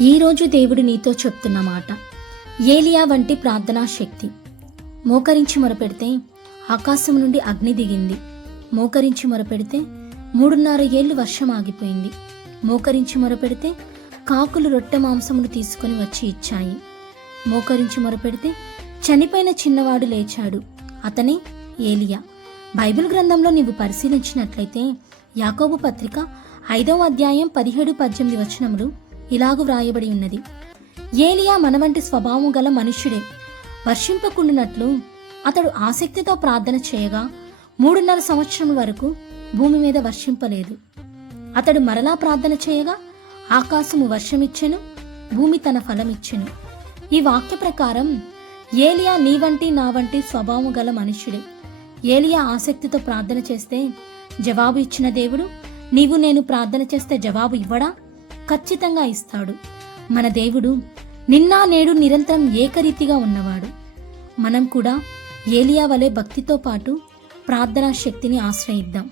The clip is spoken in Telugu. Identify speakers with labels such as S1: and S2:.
S1: ఈరోజు దేవుడు నీతో చెప్తున్న మాట. ఏలియా వంటి ప్రార్థనా శక్తి. మోకరించి మొరపెడితే ఆకాశం నుండి అగ్ని దిగింది. మోకరించి మొరపెడితే మూడున్నర ఏళ్ళు వర్షం ఆగిపోయింది. మోకరించి మొరపెడితే కాకులు రొట్టె మాంసమును తీసుకొని వచ్చి ఇచ్చాయి. మోకరించి మొరపెడితే చనిపోయిన చిన్నవాడు లేచాడు. అతనే ఏలియా. బైబిల్ గ్రంథంలో నీవు పరిశీలించినట్లయితే యాకోబు పత్రిక ఐదవ అధ్యాయం పదిహేడు పద్దెనిమిది వచనములు ఇలాగు వ్రాయబడి ఉన్నది. ఏలియా మన వంటి స్వభావం గల మనుష్యుడే. వర్షింపకుండినట్లు అతడు ఆసక్తితో ప్రార్థన చేయగా మూడున్నర సంవత్సరం వరకు భూమి మీద వర్షింపలేదు. అతడు మరలా ప్రార్థన చేయగా ఆకాశము వర్షమిచ్చెను భూమి తన ఫలమిచ్చెను. ఈ వాక్య ప్రకారం ఏలియా నీ వంటి నా వంటి స్వభావం గల మనుష్యుడే. ఏలియా ఆసక్తితో ప్రార్థన చేస్తే జవాబు ఇచ్చిన దేవుడు నీవు నేను ప్రార్థన చేస్తే జవాబు ఇవ్వడా? ఖచ్చితంగా ఇస్తాడు. మన దేవుడు నిన్న నేడు నిరంతరం ఏకరీతిగా ఉన్నవాడు. మనం కూడా ఏలియా వలె భక్తితో పాటు ప్రార్థనా శక్తిని ఆశ్రయిద్దాం.